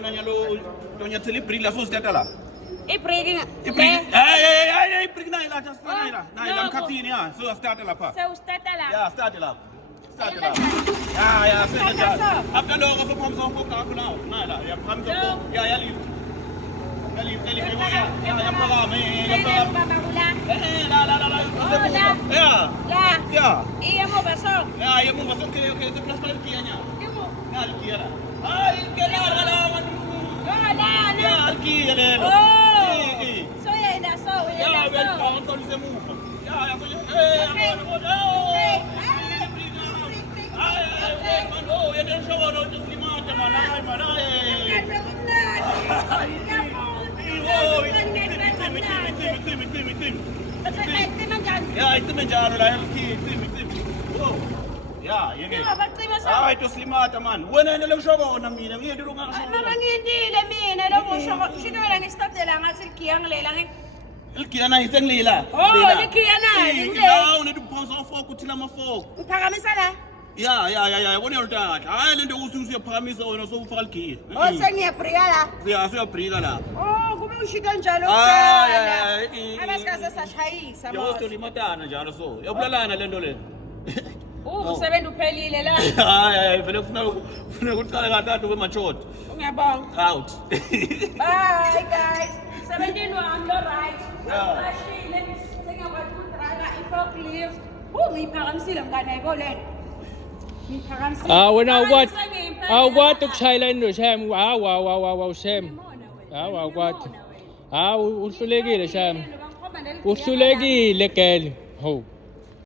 Nanya lo nya tele bring la sos tata la. I-break nga. Hey, bring na ila just na ila. Na ila mkatini ya. So start la pa. So, start na lang. Yeah, start la. Start la. Yeah, start la. After lo ka from so ko ka na. Na ila. Ya from so. Ya leave. Ya leave mo ya. Ya para me. Ya para. Babahula. La. Ya. Iya mo basok. Ya, ya mo basok ke sa plus pa kiya nya. Iya mo. Na kiya la. Ay, kiya la. Wala. Ya, kiya la. So, yan na. So, yan na. Ja, So. want soll diese Move? Ja, ja, ich bin ja, oder ja, hier geht. Ah, ito slimata man. Wala na lang siya ko nang ina. Hindi ro nga siya. Marangindile mina lo mo sino lang start lang silkiyang lelang. Ilkiana isang lila. Oh, ilkiana. Ikaw na dupon sa foko tila mafoko. Phakamisa la. Ya. Wona ultata. Hayi lento ususu yaphakamisa wena so ufalki. Oh, sengiyapriya la. Ya, so yabrika la. Oh, kube ushika njalo Ah, abasikase sashayisa Yo sto limatana njalo so. Yabulalana lento le. Usebenza uphelile la. Hayi, vele ufuna ukuqala kathathu kwemachot. Ngiyabonga. Out. Bye guys. 17 wami lo right. Ashile sengiyakwazi ukudrive i-forklift. Ngiyiphakamisile mngane yabo lento. Ngiyiphakamisile. Wena awukwazi ukushayela into Shem. Hawu Shem. Hawu awukwazi. Hawu uhlulekile Shem. Uhlulekile girl. Ho.